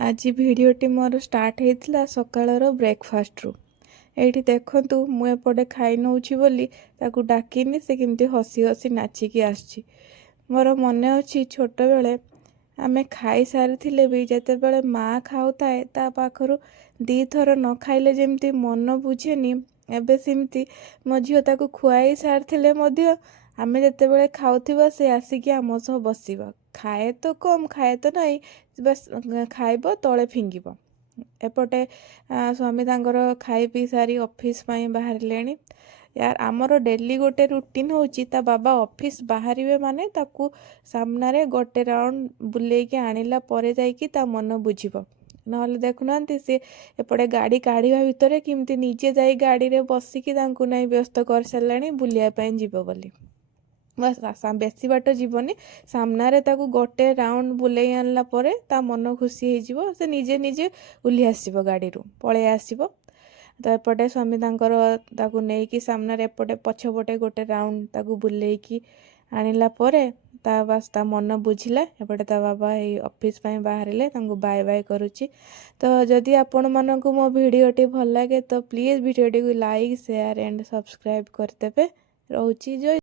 आज भिडटी मोर स्टार्ट होता सकाळर ब्रेकफास्ट रु। ये देखु मुझे खाई नौ बोली डाकिनी से केमती हसी हसी नाचिकी आसची। मोर मन अच्छी छोट बेले आमे खाई सारी भी जिते बड़े माँ खाऊ थाए ता पाखरु दी थर न खाइले जमती मन बुझेनी एबे सिमती मो झील ताकू खुआई सारी आमे जिते बड़े खाऊथिबा से आसिकी आम सह बसिबा। खाए तो कम खाए तो नहीं बस खाइब तले फिंगिब। एपटे स्वामी तांकर खाई पी सारी ऑफिस पाई बाहर यार आमर डेली गोटे रूटीन होची ता बाबा ऑफिस बाहरिवे माने ताकू सामने गोटे राउंड बुलेकी आनिला परे जाइकी ता मन बुझिब। नहले देखुना सी एपटे गाड़ी काढ़ा भितर किमती निजे जाई गाड़ी रे बसिकी तांकू नहीं व्यस्त कर सारे बुलिया जीव बोली। बस बेसी बाट जीवनी सामने ताकू गोटे राउंड बुले आनला परे ता मन खुशी हो से निजे निजे उली आसब गाड़ी पलि आसब। तो एपटे स्वामी तांकर ताकू नेकी सामने एपटे पछपटे गोटे राउंड ताकू बुलेकी आनिला परे ता बस ता मन बुझिला। एपटे ता बाबा ये ऑफिस पाई बाहरिले तांकू बाय बाय करुच्ची। तो जदि आपण मानकू मो भिडियोटी भल लगे तो प्लीज भिडियोटी को लाइक शेयर एंड सब्सक्राइब करदेबे। रोची जय।